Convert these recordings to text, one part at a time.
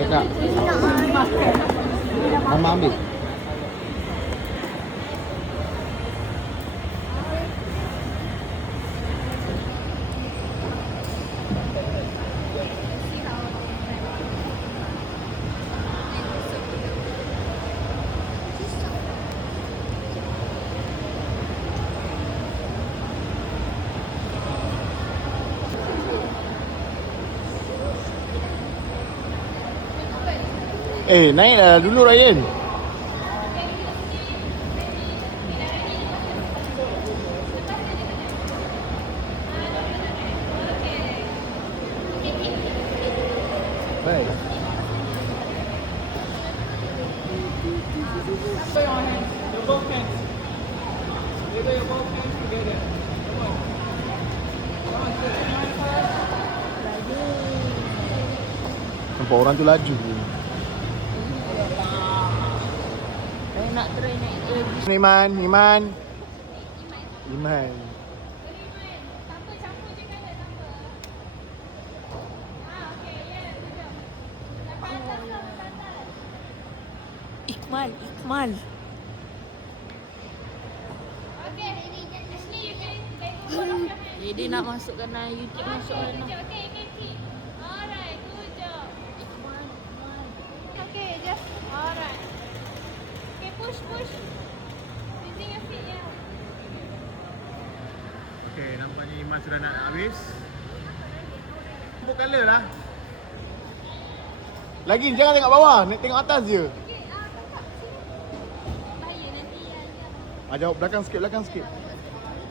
kakak. Mama ambil. Naiklah dulu Ryan. Baik. Nampak orang tu laju. Nak try naik Iman. Ikmal. Dia nak masukkan YouTube masukkan. Alright, good job. Okay, just alright. Okay, push. Using your feet, yeah. Okey, nampaknya Iman sudah nak habis. Tengok color lah. Lagi jangan tengok bawah, nak tengok atas je. Okay, kakak sini. Bahaya nanti ya. Jauh belakang sikit.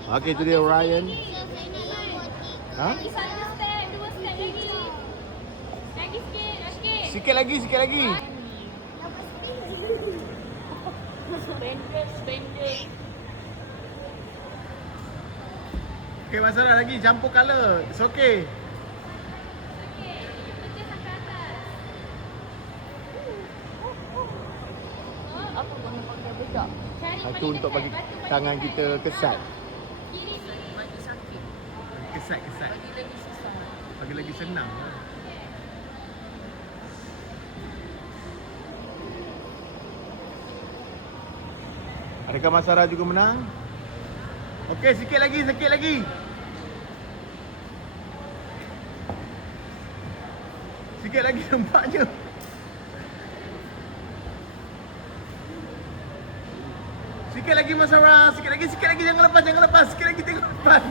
Okey, tu dia Ryan. Ha? Lagi satu step, dua step lagi. Lagi sikit, okey. Sikit lagi. Spender. Okey, masalah lagi campur color. It's okay. Okey, pecah sampai atas. Apa kau nak pakai bedak? Cari Itu untuk bagi tangan kita kesat. kiri. Bagi sakit. Kesat. Bagi lagi susah. Bagi lagi senang. Adakah Mas Sarah juga menang? Okey, sikit lagi. Sikit lagi nampaknya. Sikit lagi Mas Sarah, sikit lagi jangan lepas. Sikit lagi tengok depan.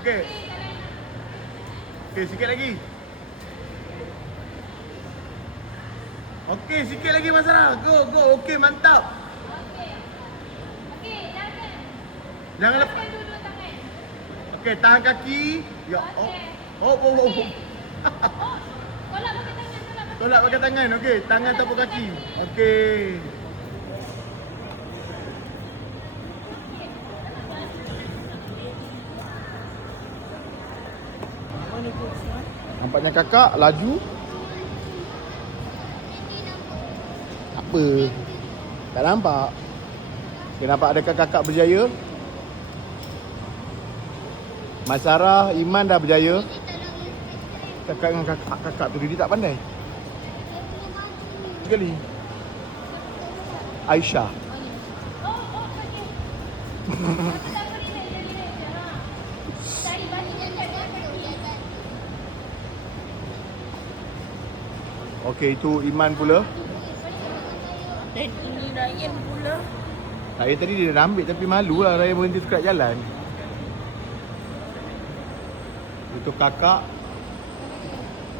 Okey. Okey, sikit lagi. Okey, sikit lagi Mas Sarah. Go. Okey, mantap. Okey, jangan. Jangan lepas. Lepaskan dulu tangan. Okey, tahan kaki. Ya. Oh. Tolak pakai tangan. Okey, tangan ataupun kaki. Okey. Nampaknya kakak laju. Apa? Tak nampak. Okay, nampak adakah kakak berjaya? Mas Sarah, Iman dah berjaya. Kakak dengan kakak tu dia tak pandai. Sekali. Aisyah. Okey, itu Iman pula. Dan ini Ryan pula. Ryan tadi dia dah ambil tapi malu lah Ryan berhenti dekat jalan. Itu kakak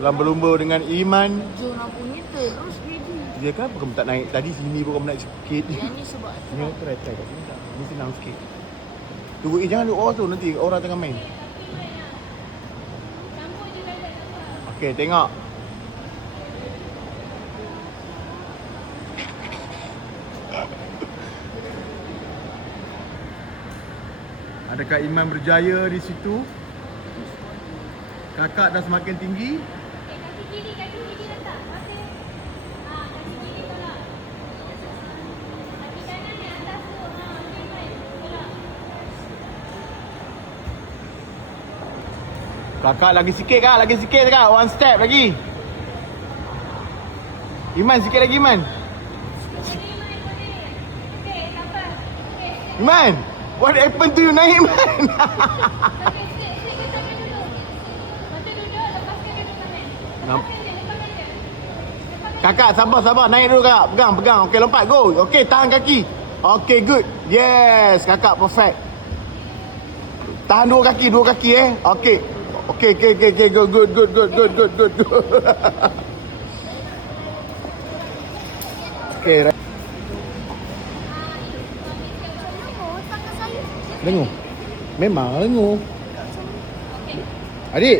dalam berlumba dengan Iman. Jom aku ni terus baby. Dia kenapa kamu tak naik tadi sini pun kamu naik sikit. Yang ni sebab Ni try kat sini tak. Ni senang sikit. Tunggu jangan duduk bawah tu nanti orang tengah main. Okey, tengok. Adakah Iman berjaya di situ? Kakak dah semakin tinggi. Kaki kiri letak. Okey. Kaki kiri tolak. Kaki kanan yang atas tu. Okey, baik. Tolak. Kakak lagi sikit kak, lagi sikit kak. One step lagi. Iman sikit lagi Iman. Iman, what happened to you naik Iman? Kakak sabar naik dulu kak. Pegang. Okey lompat go. Okey tahan kaki. Okey good. Yes, kakak perfect. Tahan dua kaki Okey. Okey good. Okey. Lenguh. Memang lenguh. Adik.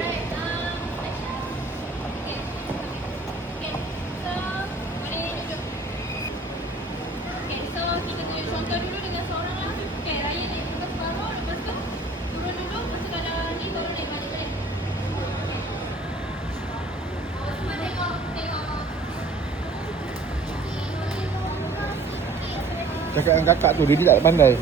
Cakap dengan kakak tu, dia tak pandai.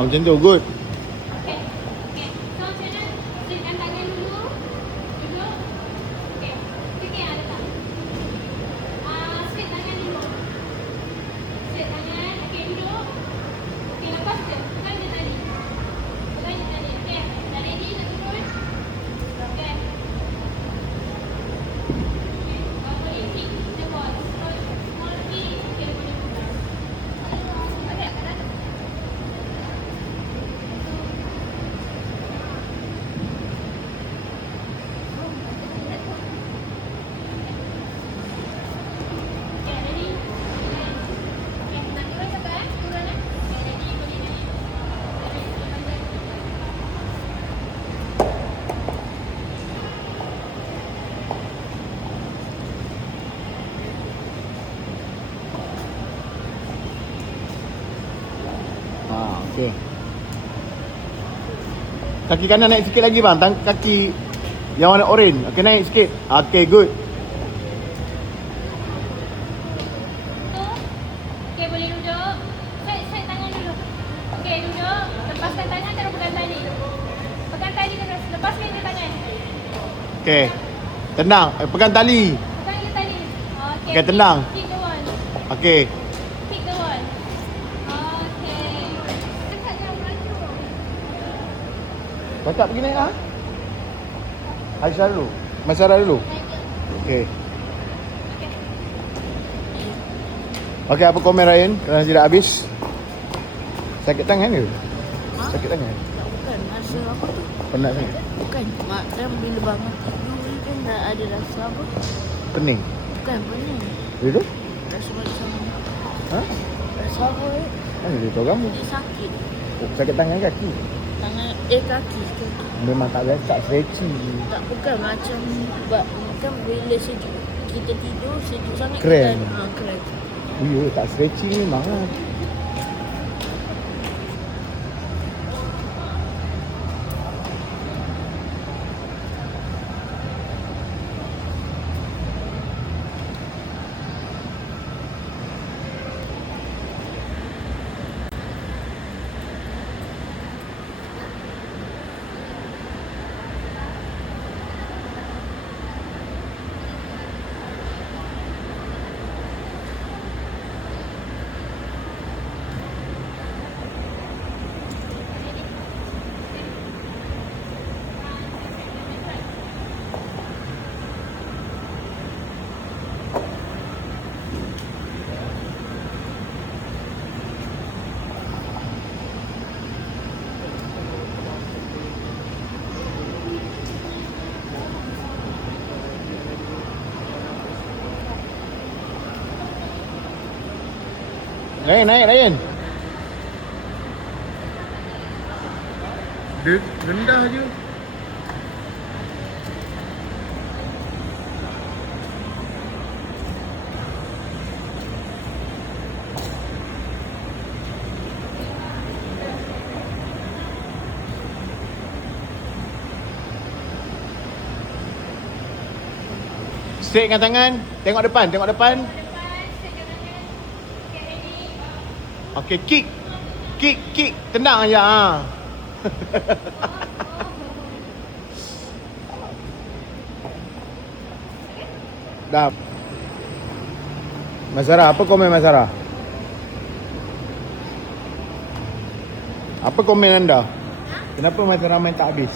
Macam tu, good. Okey. So macam mana? Straighten tangan dulu. Duduk. Okey. Sikit ada tak? Straight tangan dulu. Straight tangan. Okey, duduk. Okey, lepas je. Pegang je tadi. Okey. Dah ready, nak turun? Okey. Okey. Kalau boleh kick the ball. Small kick. Okey, boleh buka. Okey, ada. Okey. Kaki kanan naik sikit lagi bang. Kaki yang warna oren. Okey, naik sikit. Okey, good. Okey, boleh duduk. Set tangan dulu. Okey, duduk. Lepaskan tangan, terus pegang tali. Pegang tali terus. Lepaskan je tangan. Okey. Tenang. Pegang tali. Pegang je tali. Okey, tenang. Kick the wall. Okey. Kick the wall. Okey. Dekat jangan melaju. Kakak pergi naik ah? Aisyah dulu. Masyarah dulu. Okey. Okey, apa komen Ryan kerana tidak habis? Sakit tangan ke? Sakit tangan? Bukan, rasa apa tu? Penat sangat? Bukan, mak kan bila bangun tidur ni kan dah ada rasa apa? Pening? Bukan, pening. Itu? Rasa macam, Ha? rasa apa Mana dia tahu kamu? Dia sakit. Oh, sakit tangan kaki? Tangan, kaki. Memang tak biasa, tak stretching. Tak, bukan macam, kan bila sejuk, kita tidur sejuk sangat. Kram. Kram. Ya, tak stretching memang lah. Naik, Ryan. Dia rendah je. Straight dengan tangan. Tengok depan. Depan, straight ke tangan. Okay, ready. Okey, kick. Kick. Tendang aja. Ha. Dah. Mas Sarah, apa komen Mas Sarah? Apa komen anda? Kenapa Mas Sarah main tak habis?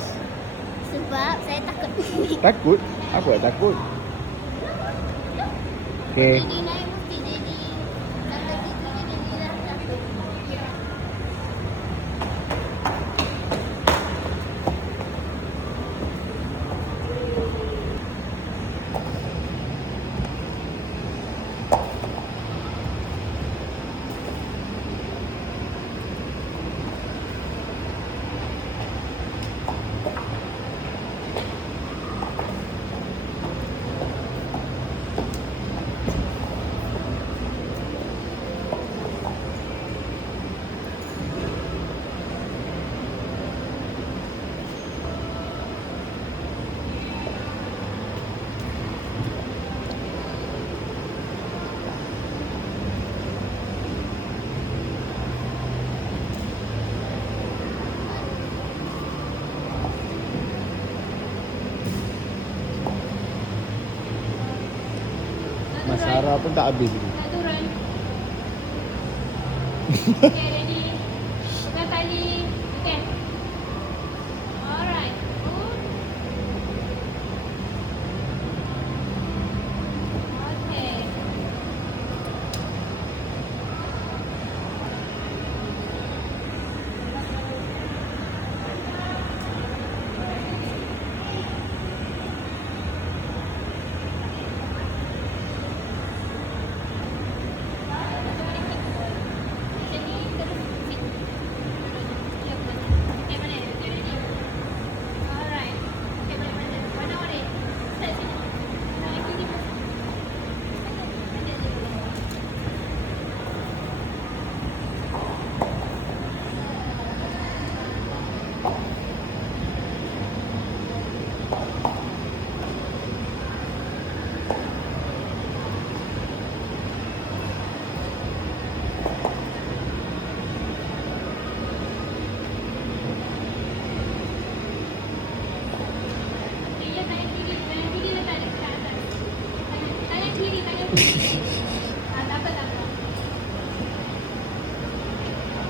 Sebab saya takut. Takut? Apa yang takut? Okey. Jadi naik mesti jadi sampai situ jadi dah takut. Mas Sarah pun tak habis ni. Nak turun. Okay, ready. Pegang tali. Okay. Alright. Good. Okay. Macam ni terus sit. Okay, mana? Okay, ready. Alright. Okay, balik mana? Warna orange. Start sini. Tangan kiri pun. Pendek je dulu. Dia tangan kiri letak dekat atas. Tangan kiri. Tak apa.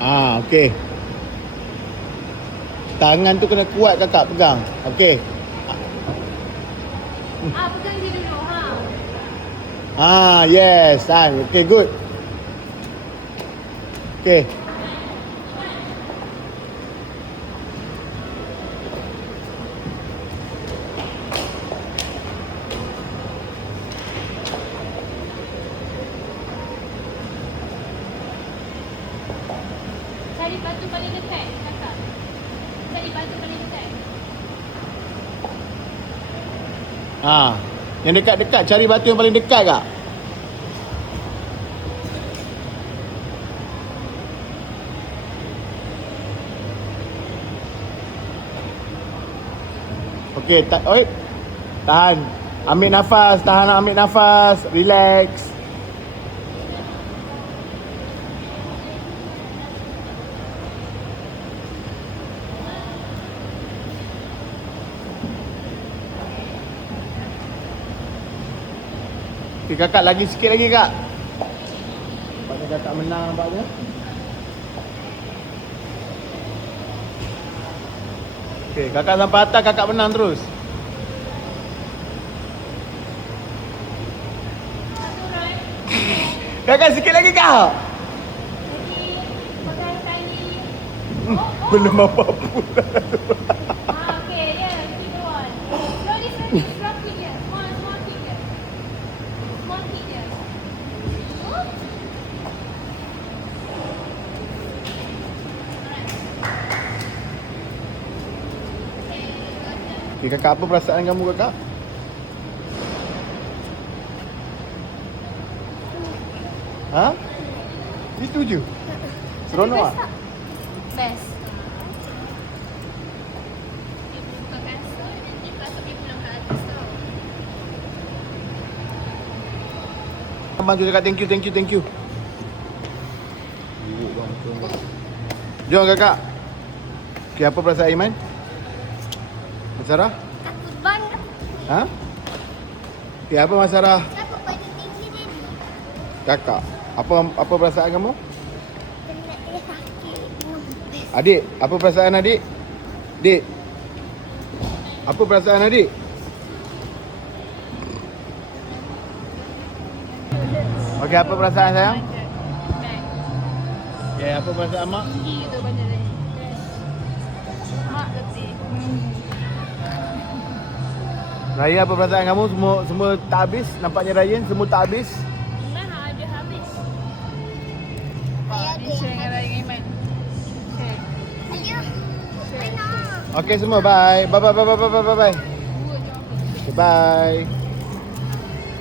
Ah, okey. Tangan tu kena kuat kakak pegang. Okey. Pegang dia dulu, ha. Ah, yes. Okey, good. Okey. Cari batu paling dekat, kakak. Cari batu paling dekat. Yang dekat-dekat, cari batu yang paling dekat kak. Okey, tahan. Ambil nafas, relax. Okey kakak, lagi sikit lagi kak. Nampaknya kakak menang nampaknya. Okey, kakak sampai atas, kakak menang terus. Kakak sikit lagi kak. Lagi, pegang tali. Belum apa-apa. Okay, yeah, keep on. Slowly, strong kick je. Small kick je. Small kick je. kakak, apa perasaan kamu kakak? Ha? Itu je. Seronok ah? Best. Abang tu cakap thank you. Jom kakak. Okay, apa perasaan Iman? Masarah? Takut banget. Ha? Okay, apa Masarah? Kenapa pada tinggi ni? Kakak. Apa perasaan kamu? Kena dia sakit. Best. Adik, apa perasaan adik? Dik. Apa perasaan adik? Okey, apa perasaan sayang? Okey, apa perasaan mak? Tinggi tu banyak lagi. Mak letih. Raya, apa perasaan kamu? Semua tak habis? Nampaknya Ryan semua tak habis? Nah, ada habis. Pak, ni share dengan Raya dengan Iman. Share. Ayo. Mana? Okey semua, bye. Bye. Dua je apa. Okay, bye.